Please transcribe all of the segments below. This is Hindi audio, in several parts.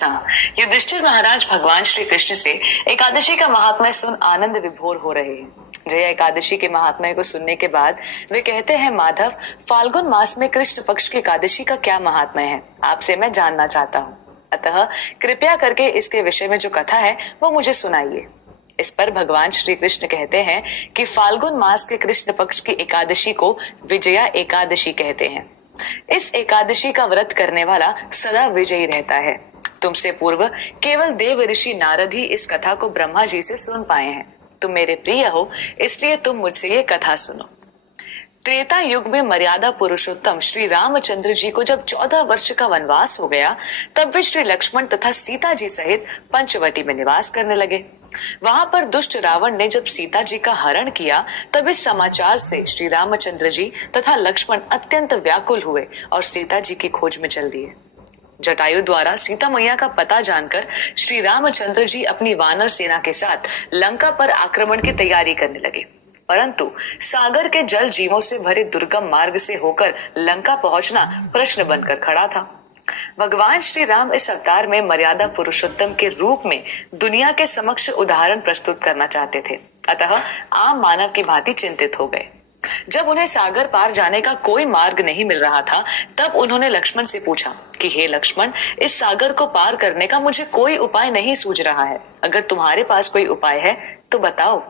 कृष्णा। युधिष्ठिर महाराज भगवान श्री कृष्ण से एकादशी का महात्म्य सुन आनंद विभोर हो रहे हैं। जया एकादशी के महात्म्य को सुनने के बाद वे कहते हैं, माधव, फाल्गुन मास में कृष्ण पक्ष की एकादशी का क्या महात्म्य है, आपसे मैं जानना चाहता हूँ। अतः कृपया करके इसके विषय में जो कथा है वो मुझे सुनाइए। इस पर भगवान श्री कृष्ण कहते हैं कि फाल्गुन मास के कृष्ण पक्ष की एकादशी को विजया एकादशी कहते हैं। इस एकादशी का व्रत करने वाला सदा विजयी रहता है। तुमसे पूर्व केवल देव ऋषि नारद ही इस कथा को ब्रह्मा जी से सुन पाए हैं। तुम मेरे प्रिय हो, इसलिए तुम मुझसे ये कथा सुनो। त्रेता युग में मर्यादा पुरुषोत्तम श्री रामचंद्र जी को जब 14 वर्ष का वनवास हो गया, तब वे श्री लक्ष्मण तथा सीता जी सहित पंचवटी में निवास करने लगे। वहां पर दुष्ट रावण ने जब सीता जी का हरण किया, तब इस समाचार से श्री रामचंद्र जी तथा लक्ष्मण अत्यंत व्याकुल हुए और सीता जी की खोज में चल दिए। जटायु द्वारा सीता मैया का पता जानकर श्री रामचंद्र जी अपनी वानर सेना के साथ लंका पर आक्रमण की तैयारी करने लगे, परंतु सागर के जल जीवों से भरे दुर्गम मार्ग से होकर लंका पहुंचना प्रश्न बनकर खड़ा था। भगवान श्री राम इस अवतार में मर्यादा पुरुषोत्तम के रूप में दुनिया के समक्ष उदाहरण प्रस्तुत करना चाहते थे, अतः आम मानव की भांति चिंतित हो गए। जब उन्हें सागर पार जाने का कोई मार्ग नहीं मिल रहा था, तब उन्होंने लक्ष्मण से पूछा कि हे लक्ष्मण, इस सागर को पार करने का मुझे कोई उपाय नहीं सूझ रहा है। अगर तुम्हारे पास कोई उपाय है तो बताओ।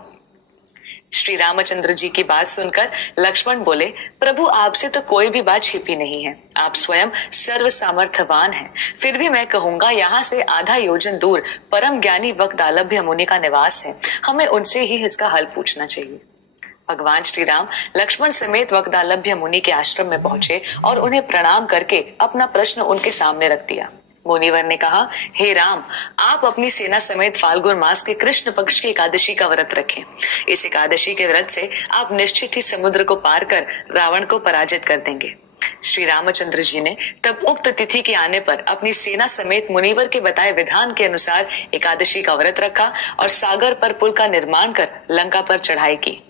श्री रामचंद्र जी की बात सुनकर लक्ष्मण बोले, प्रभु, आपसे तो कोई भी बात छिपी नहीं है। आप स्वयं सर्व सामर्थ्यवान हैं। फिर भी मैं कहूंगा, यहाँ से आधा योजन दूर परम ज्ञानी वक्दालभ्य मुनि का निवास है। हमें उनसे ही इसका हल पूछना चाहिए। भगवान श्री राम लक्ष्मण समेत वक्दालभ्य मुनि के आश्रम में पहुंचे और उन्हें प्रणाम करके अपना प्रश्न उनके सामने रख दिया। मुनिवर ने कहा, हे राम, आप अपनी सेना समेत फाल्गुन मास के कृष्ण पक्ष की एकादशी का व्रत रखें। इस एकादशी के व्रत से आप निश्चित ही समुद्र को पार कर रावण को पराजित कर देंगे। श्री रामचंद्र जी ने तब उक्त तिथि के आने पर अपनी सेना समेत मुनिवर के बताए विधान के अनुसार एकादशी का व्रत रखा और सागर पर पुल का निर्माण कर लंका पर चढ़ाई की।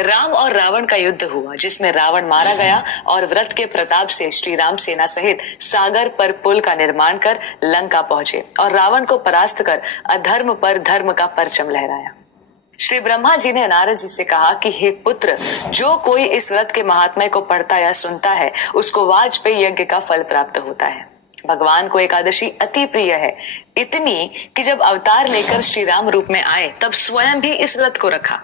राम और रावण का युद्ध हुआ, जिसमें रावण मारा गया और व्रत के प्रताप से श्री राम सेना सहित सागर पर पुल का निर्माण कर लंका पहुंचे और रावण को परास्त कर अधर्म पर धर्म का परचम लहराया। श्री ब्रह्मा जी ने नारद जी से कहा कि हे पुत्र, जो कोई इस व्रत के महात्म्य को पढ़ता या सुनता है, उसको वाजपेयी यज्ञ का फल प्राप्त होता है। भगवान को एकादशी अति प्रिय है, इतनी कि जब अवतार लेकर श्री राम रूप में आए, तब स्वयं भी इस व्रत को रखा।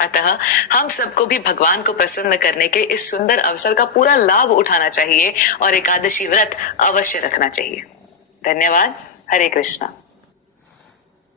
अतः हम सबको भी भगवान को प्रसन्न करने के इस सुंदर अवसर का पूरा लाभ उठाना चाहिए और एकादशी व्रत अवश्य रखना चाहिए। धन्यवाद। हरे कृष्णा।